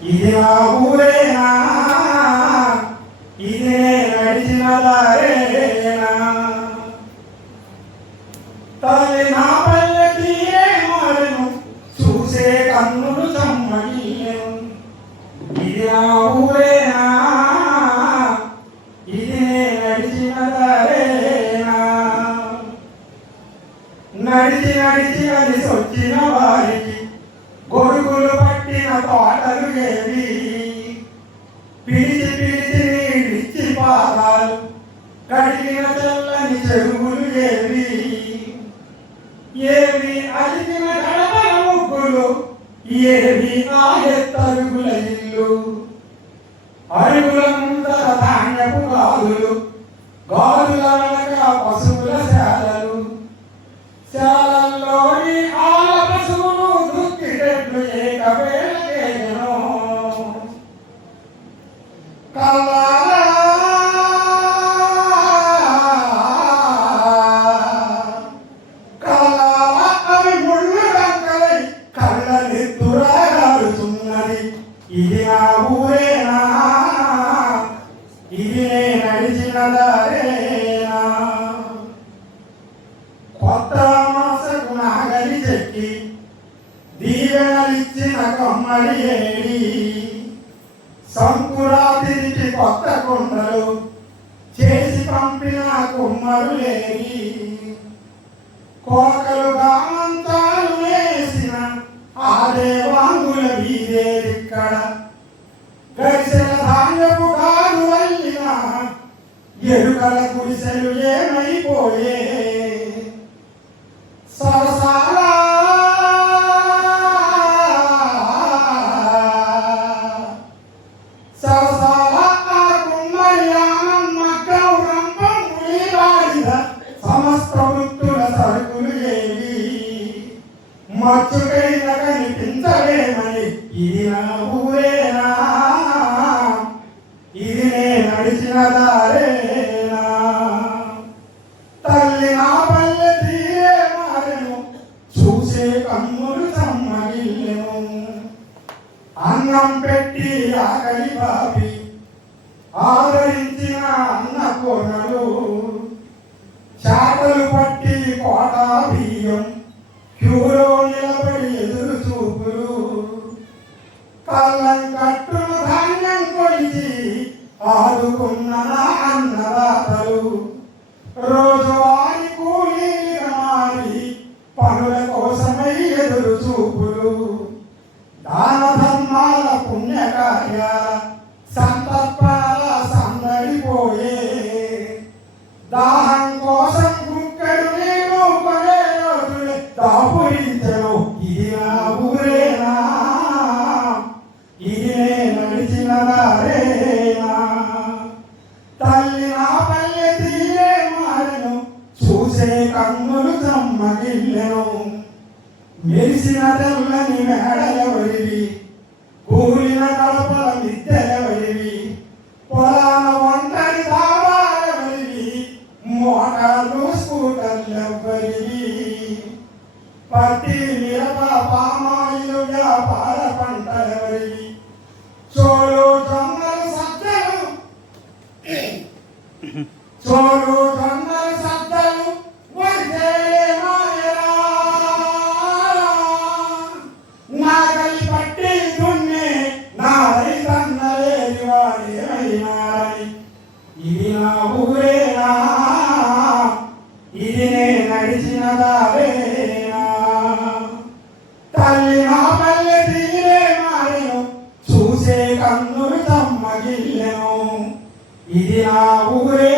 ఇది నా ఊరేనా, ఇదే నడిచిన దారేనా, తల్లి నా పల్లెకి మారెను, చూసే కన్నులు సమ్మగిల్లెను. ఇది నా ఊరేనా, ఇదే నడిచిన దారేనా, నడిచి నడిచి కలిసి వచ్చిన వారికి గొడుగులు పట్టిన తోటలు ఏవి, పిలిచి పిలిచి నీడిచ్చి పాదాలు కడిగిన చల్లని చెరువులు ఏవి, ఏవి అలిగిన గడపల ముగ్గులు, ఏవి ఆ ఎత్తరుగుల ఇల్లు, అరుగుల ముందర ధాన్యపు గాలులు, గాలుల వెనక పశువుల శాలలు, శాలల్లోని ఆల పశువులు దుక్కిటెట్లు ఏకవేళకేనో, కల్లారా కల్లారా అవి ముళ్ళు డంకలై కళ్ళనెత్తురాగాడుతున్నది. ఇది నా ఊరేనా, ఇది నే నడిచిన దారేనా, కొత్త మాసకు నాగలి చెక్కి దీవెనలిచ్చిన కమ్మడి ఏడి, సంకురాతిరికి కొత్త కొండలు చేసి పంపిన కుమ్మరు లేడి, కోకలు గామంతాలు వేసిన ఆ దేవాంగుల వీరేరిక్కడ, గడిసిన ధాన్యపు కారు వల్లిన ఎరుకల గుడిసెలు ఏమైపోయే, సరసాల సరసాల ఆ కుమ్మరి ఆనమ్మ గౌరంపం మునివాడిద సమస్త వృత్తుల సరుకులు ఏవి, మచ్చుకైన కనిపించలేమని. ఇది నా ఊరేనా, ఇది నే నడిచిన దారేనా, తల్లి నా పల్లె తీరే మారెను, చూసే కన్నులు సమ్మగిల్లెను. అన్నం పెట్టి ఆకలి బాపి ఆదరించిన అన్న కొనలు, చేపలు పట్టి కోట బియ్యం క్యూలో నిలబడి ఎదురు చూపులు, కళ్ళం కట్టును ధాన్యం కొలిచి ఆదుకున్న నా అన్నదాతలు, రోజువారి కూలీగా మారి పనుల కోసమై ఎదురు చూపులు, దాన ధర్మాల పుణ్యకార్యాల సంతర్పణల సందడిపోయే, దాహం కోసం కుక్కడు నేను కొనే రోజులే దాపురించెను. ఇది నా ఊరేనా, ఇది నే నడిచిన దారేనా, తల్లి నా పల్లె తీరే మారెను, చూసే కన్నులు సమ్మగిల్లెను. మెరిసిన తెల్లని మేడలెవరివి, కూలిన కడపల మిద్దెలెవరివి, పొలాన ఒంటరి దాబాలెవరివి, మోటార్లు స్కూటర్లెవ్వరివి, పత్తి మిరప పామాయిలు వ్యాపార పంటలెవరివి, చోలు జొన్నలు సజ్జలు, చోలు జొన్నలు సజ్జలు నాగలి పట్టి దున్నే నా రైతన్నలేని వాడేమైనారని. ఇది నా ఊరేనా, ఇది నే నడిచిన దారేనా, తల్లి నా పల్లె తీరే మారెను, చూసే కన్నులు సమ్మగిల్లెను. ఇది నా ఊరే